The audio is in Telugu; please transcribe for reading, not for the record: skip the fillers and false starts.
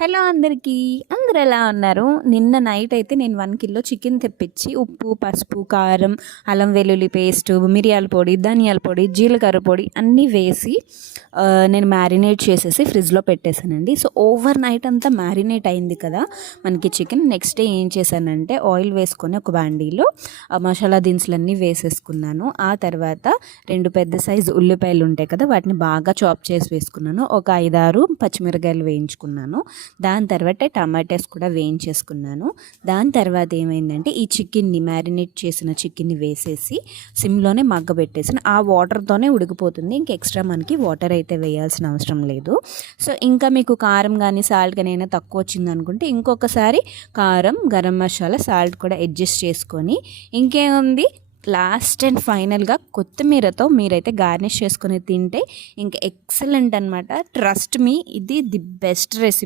హలో అందరికీ, అందరు ఎలా ఉన్నారు? నిన్న నైట్ అయితే నేను 1 కిలో చికెన్ తెప్పించి ఉప్పు, పసుపు, కారం, అల్లం వెల్లుల్లి పేస్ట్, మిరియాల పొడి, ధనియాల పొడి, జీలకర్ర పొడి అన్నీ వేసి నేను మ్యారినేట్ చేసేసి ఫ్రిడ్జ్లో పెట్టేశానండి. సో ఓవర్ నైట్ అంతా మ్యారినేట్ అయింది కదా మనకి చికెన్. నెక్స్ట్ డే ఏం చేశానంటే ఆయిల్ వేసుకొని ఒక బాండీలో మసాలా దినుసులన్నీ వేసేసుకున్నాను. ఆ తర్వాత 2 పెద్ద సైజు ఉల్లిపాయలు ఉంటాయి కదా, వాటిని బాగా చాప్ చేసి వేసుకున్నాను. ఒక 5-6 పచ్చిమిరకాయలు వేయించుకున్నాను. దాని తర్వాత టమాటాస్ కూడా వేయించేసుకున్నాను. దాని తర్వాత ఏమైందంటే ఈ చికెన్ని, మ్యారినేట్ చేసిన చికెన్ని వేసేసి సిమ్లోనే మగ్గబెట్టేసాను. ఆ వాటర్తోనే ఉడికిపోతుంది. ఇంక ఎక్స్ట్రా మనకి వాటర్ అయితే వేయాల్సిన అవసరం లేదు. సో ఇంకా మీకు కారం కానీ సాల్ట్ కానీ అయినా తక్కువ వచ్చింది అనుకుంటే ఇంకొకసారి కారం, గరం మసాలా, సాల్ట్ కూడా అడ్జస్ట్ చేసుకొని ఇంకేముంది లాస్ట్ అండ్ ఫైనల్గా కొత్తిమీరతో మీరైతే గార్నిష్ చేసుకొని తింటే ఇంకా ఎక్సలెంట్ అనమాట. ట్రస్ట్ మీ, ఇది ది బెస్ట్ రెసిపీ.